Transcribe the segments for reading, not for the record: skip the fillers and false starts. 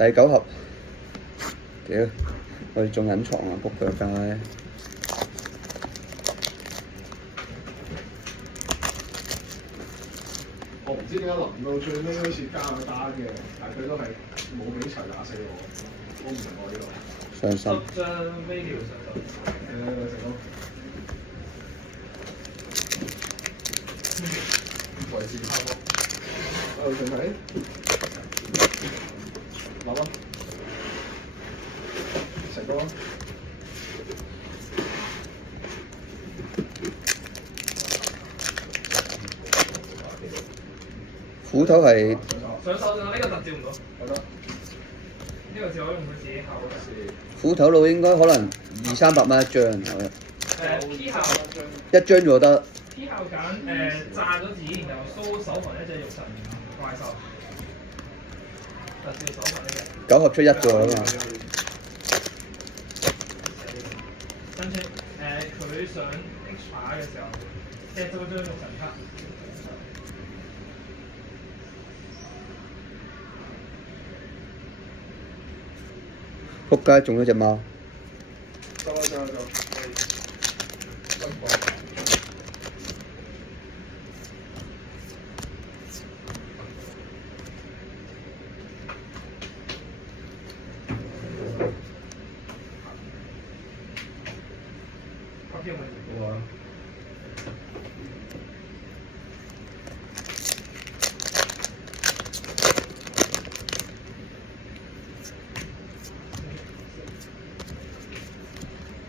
第9盒，屌，我哋仲隱藏啊，仆佢街！我唔知點解臨到最尾好似加咗單嘅，但係佢都係冇俾齊24我，我唔明我呢個。傷心。10張 video 上就成功。維持效果。上睇。攞啊！成功。斧頭係上手仲有呢個特照唔到，係得。呢個照可以用佢自己效嘅。斧頭佬應該可能200-300蚊一張，我覺得。P 效一張就得。P 效揀炸咗紙，然後蘇手痕一隻肉神怪獸，特照手痕呢隻。9盒出1個啊嘛。跟住佢上 extra 嘅時候 get 咗張肉神卡。仆街中咗隻貓。走。哇！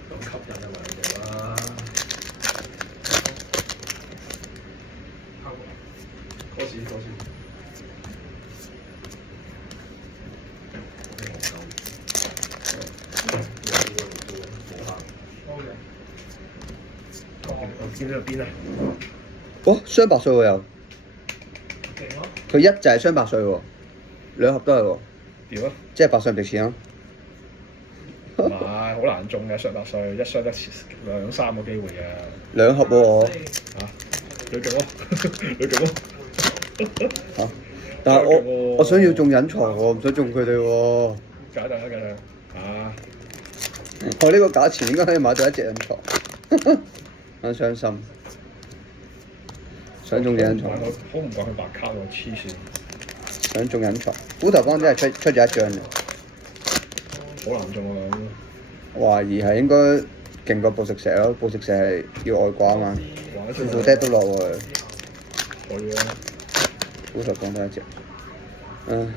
咁吸引啊兩隻啦。開始。見到入邊啊！哇！雙白碎喎又。勁咯！佢一就係雙白碎喎，2盒都係喎。屌啊！即係白碎唔值錢咯。唔係，好難中嘅雙白碎，一雙得2-3個機會嘅。 2盒喎。嚇！你勁咯！你勁咯！嚇！但係我想要中隱藏喎，唔想中佢哋喎。假定啊！我呢個價錢應該可以買到一隻隱藏。很傷心，想中隱藏，好唔慣佢白卡喎，黐線！想中隱藏，斧頭幫真係出咗1張嘅，好難中啊！懷疑係應該勁過寶石石咯，寶石石係要外掛啊嘛，副爹都落喎，可以啊！斧頭幫得一隻，唉。